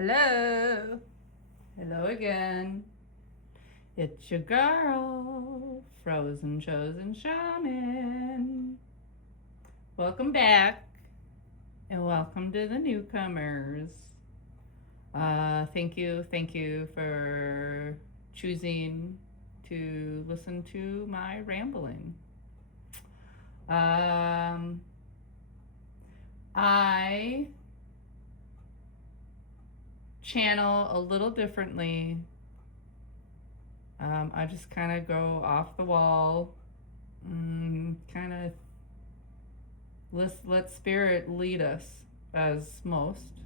Hello. Hello again. It's your girl, Frozen Chozen Shaman. Welcome back, and welcome to the newcomers. Thank you for choosing to listen to my rambling. I channel a little differently. I just kind of go off the wall, kind of let spirit lead us, as most.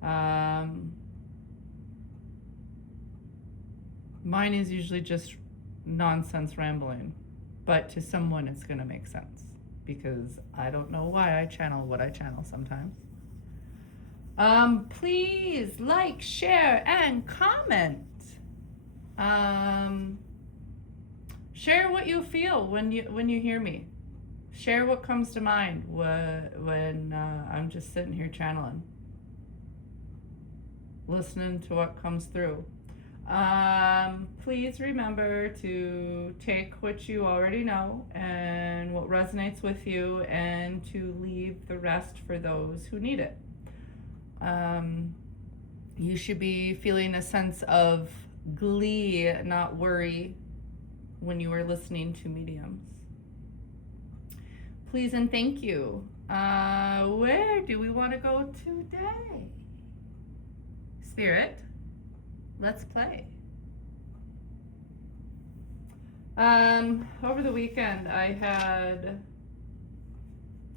Mine is usually just nonsense rambling, but to someone it's going to make sense because I don't know why I channel what I channel sometimes. Please like, share, and comment. Share what you feel when you hear me. Share what comes to mind when I'm just sitting here channeling, listening to what comes through. Please remember to take what you already know and what resonates with you, and to leave the rest for those who need it. You should be feeling a sense of glee, not worry, when you are listening to mediums. Please and thank you. Where do we want to go today? Spirit, let's play. Over the weekend, I had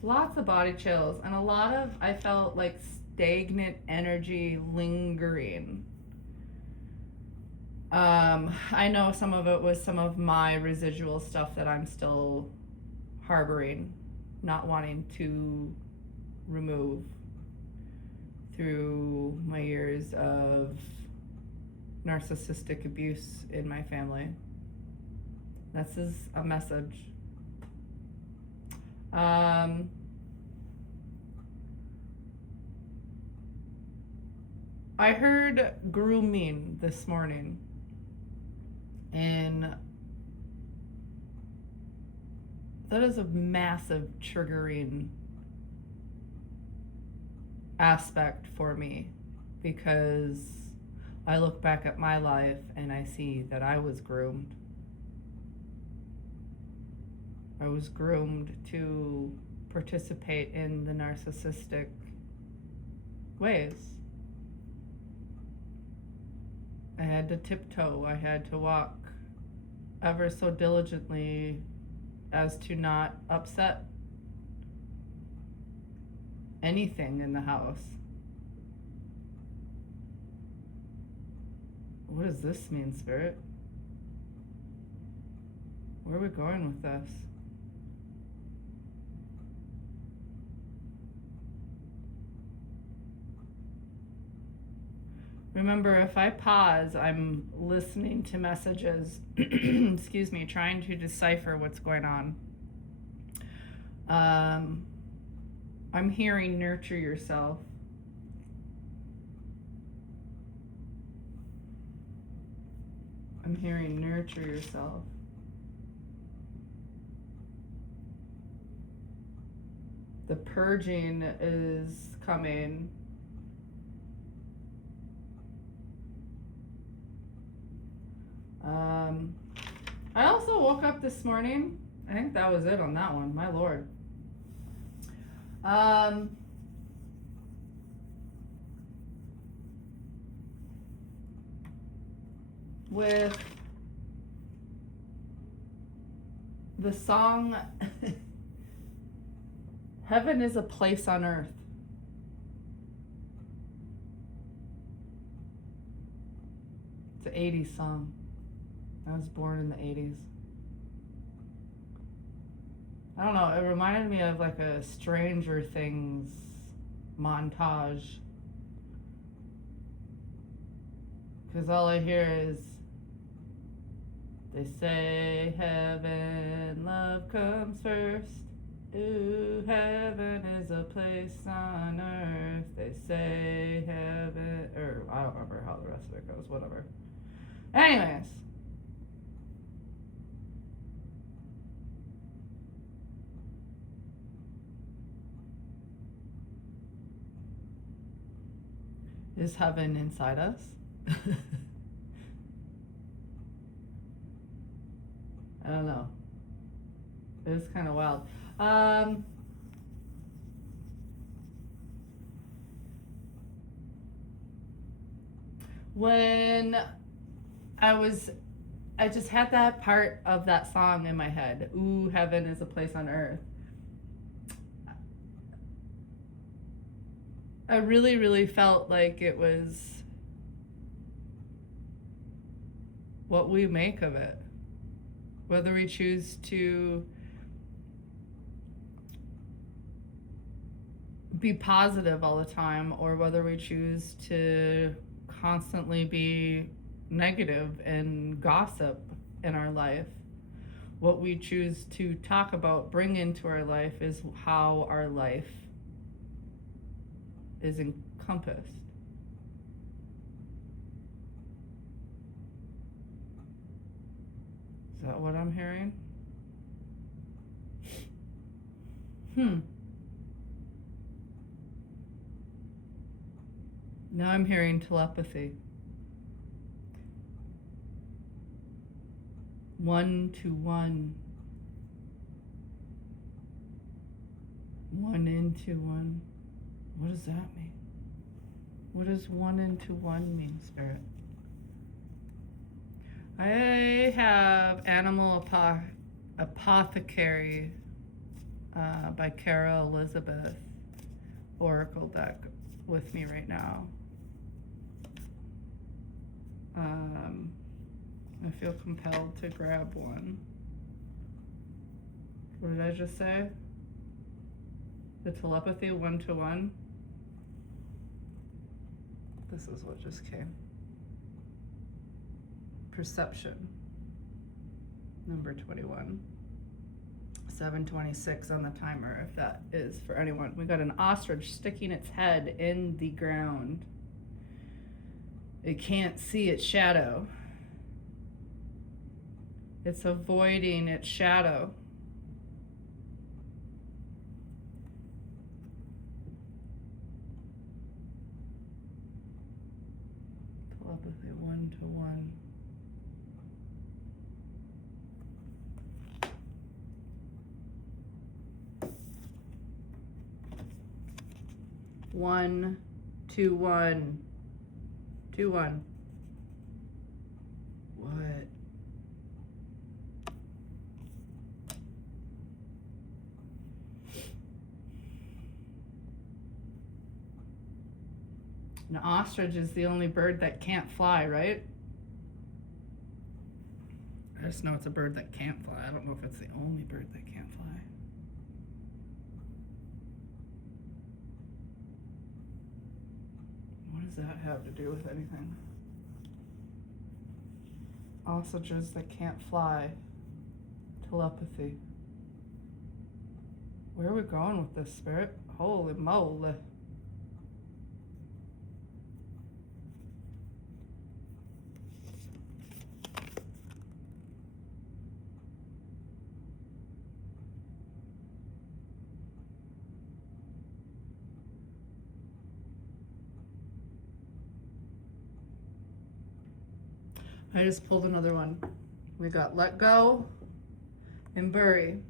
lots of body chills and I felt like stagnant energy lingering. I know some of it was some of my residual stuff that I'm still harboring, not wanting to remove through my years of narcissistic abuse in my family. This is a message. I heard grooming this morning, and that is a massive triggering aspect for me, because I look back at my life and I see that I was groomed. I was groomed to participate in the narcissistic ways. I had to tiptoe. I had to walk ever so diligently as to not upset anything in the house. What does this mean, Spirit? Where are we going with this? Remember, if I pause, I'm listening to messages, excuse me, trying to decipher what's going on. I'm hearing nurture yourself. I'm hearing nurture yourself. The purging is coming. I also woke up this morning. I think that was it on that one. My Lord. With the song Heaven is a Place on Earth. It's an 80s song. I was born in the 80s. I don't know, it reminded me of like a Stranger Things montage. Because all I hear is, they say heaven, love comes first. Ooh, heaven is a place on earth. They say heaven, or I don't remember how the rest of it goes. Whatever. Anyways. Is heaven inside us? I don't know. It was kind of wild. When I just had that part of that song in my head. Ooh, heaven is a place on earth. I really, really felt like it was what we make of it. Whether we choose to be positive all the time or whether we choose to constantly be negative and gossip in our life. What we choose to talk about, bring into our life, is how our life is encompassed. Is that what I'm hearing? Now I'm hearing telepathy. 1-to-1. 1-into-1. What does that mean? What does 1-into-1 mean, Spirit? I have Animal Apothecary by Kara Elizabeth Oracle deck with me right now. I feel compelled to grab one. What did I just say? The telepathy 1-to-1. This is what just came. Perception. Number 21. 7:26 on the timer, if that is for anyone. We got an ostrich sticking its head in the ground. It can't see its shadow. It's avoiding its shadow. Telepathy 1-to-1. One, 2-1. 2-1. What? An ostrich is the only bird that can't fly, right? I just know it's a bird that can't fly. I don't know if it's the only bird that can't fly. What does that have to do with anything? Ostriches that can't fly. Telepathy. Where are we going with this, Spirit? Holy moly. I just pulled another one. We got Let Go and Bury.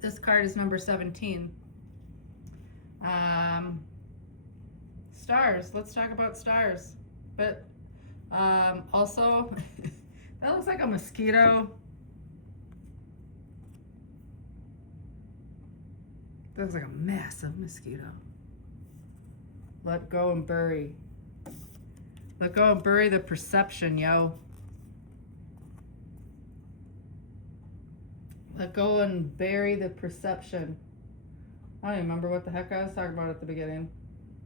This card is number 17. Stars. Let's talk about stars. But also, that looks like a mosquito. That looks like a massive mosquito. Let go and bury. Let go and bury the perception, yo. Let go and bury the perception. I don't even remember what the heck I was talking about at the beginning.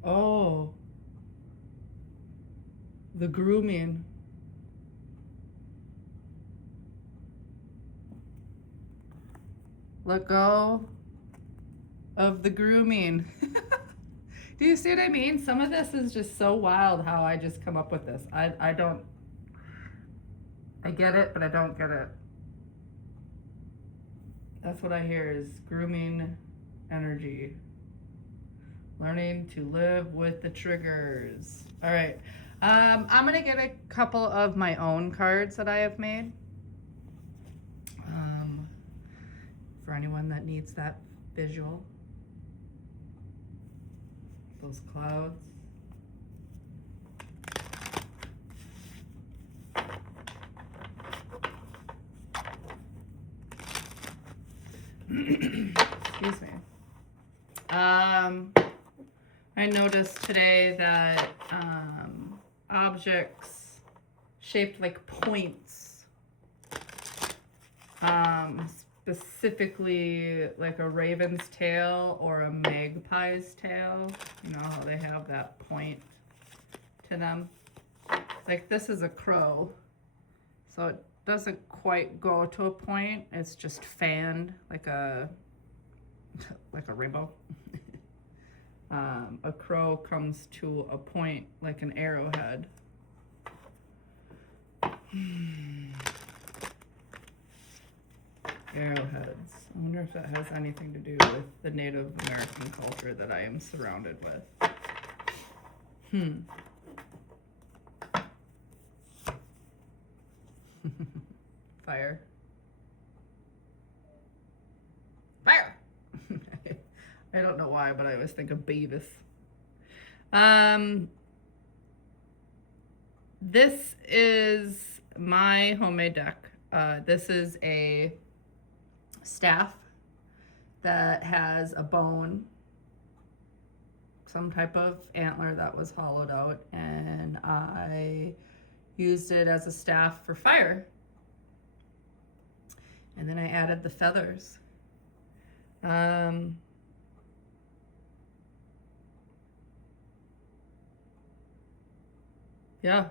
Oh. The grooming. Let go of the grooming. Do you see what I mean? Some of this is just so wild how I just come up with this. I get it, but I don't get it. That's what I hear is grooming energy. Learning to live with the triggers. All right. I'm going to get a couple of my own cards that I have made. For anyone that needs that visual. Those clouds. Excuse me. I noticed today that objects shaped like points, specifically like a raven's tail or a magpie's tail, you know how they have that point to them. Like this is a crow, so it doesn't quite go to a point, it's just fanned like a rainbow. A crow comes to a point like an arrowhead. Arrowheads. I wonder if that has anything to do with the Native American culture that I am surrounded with. Fire. Fire! I don't know why, but I always think of Beavis. This is my homemade deck. This is a staff that has a bone, some type of antler that was hollowed out, and I used it as a staff for fire. And then I added the feathers. Yeah.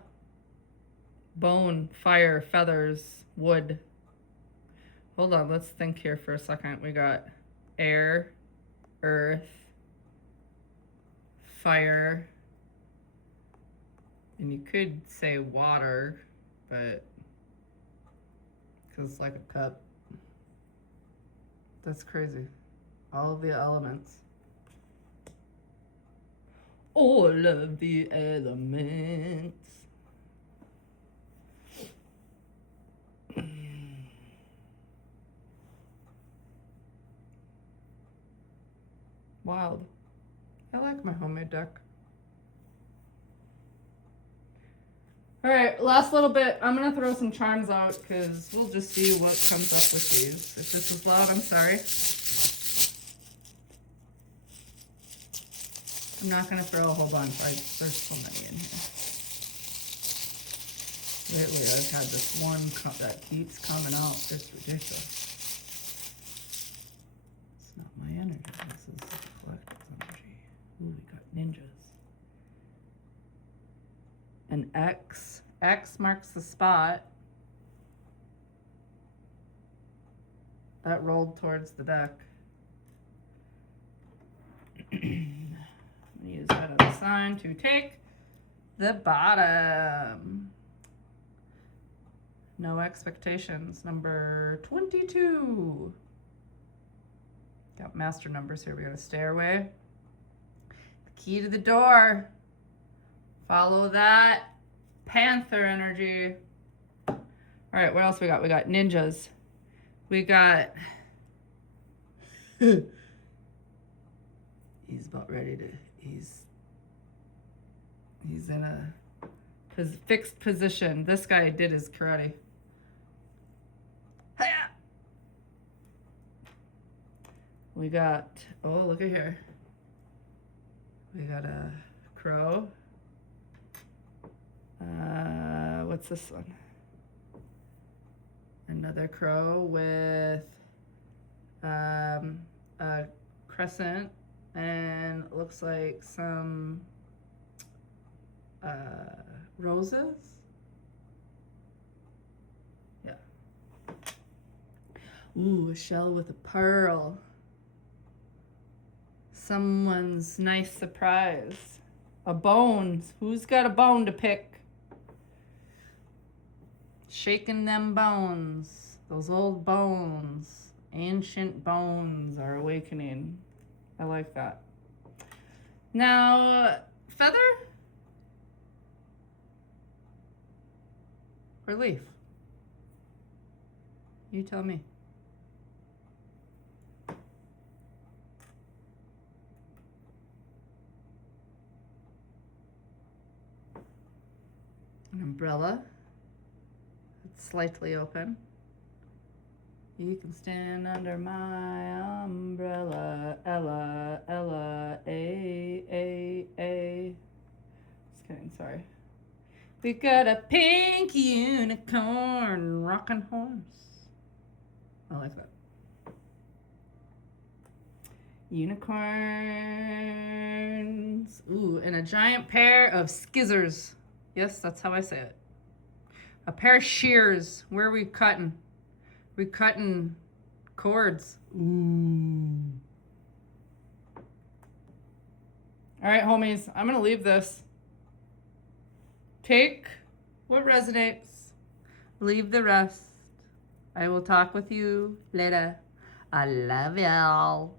Bone, fire, feathers, wood. Hold on, let's think here for a second. We got air, earth, fire, and you could say water, but because it's like a cup. That's crazy. All of the elements. All of the elements. Wild. I like my homemade deck. All right, last little bit. I'm gonna throw some charms out because we'll just see what comes up with these. If this is loud, I'm sorry. I'm not gonna throw a whole bunch. There's so many in here. Lately, I've had this one that keeps coming out. It's ridiculous. It's not my energy. This is the collective's energy. Ooh, we got ninjas. An X. X marks the spot that rolled towards the deck. I'm going to use that as a sign to take the bottom. No expectations. Number 22. Got master numbers here. We got a stairway. The key to the door. Follow that panther energy. All right, what else we got? We got ninjas. We got... He's about ready to... He's in a fixed position. This guy did his karate. Hi-ya! We got... Oh, look at here. We got a crow. What's this one? Another crow with a crescent and looks like some roses. Yeah. Ooh, a shell with a pearl. Someone's nice surprise. A bone. Who's got a bone to pick? Shaking them bones. Those old bones. Ancient bones are awakening. I like that. Now, feather or leaf? You tell me. An umbrella. It's slightly open. You can stand under my umbrella, Ella, Ella, A. Just kidding, sorry. We got a pink unicorn rocking horse. I like that. Unicorns. Ooh, and a giant pair of skizzers. Yes, that's how I say it. A pair of shears. Where are we cutting? We're cutting cords. Ooh. All right, homies, I'm going to leave this. Take what resonates. Leave the rest. I will talk with you later. I love y'all.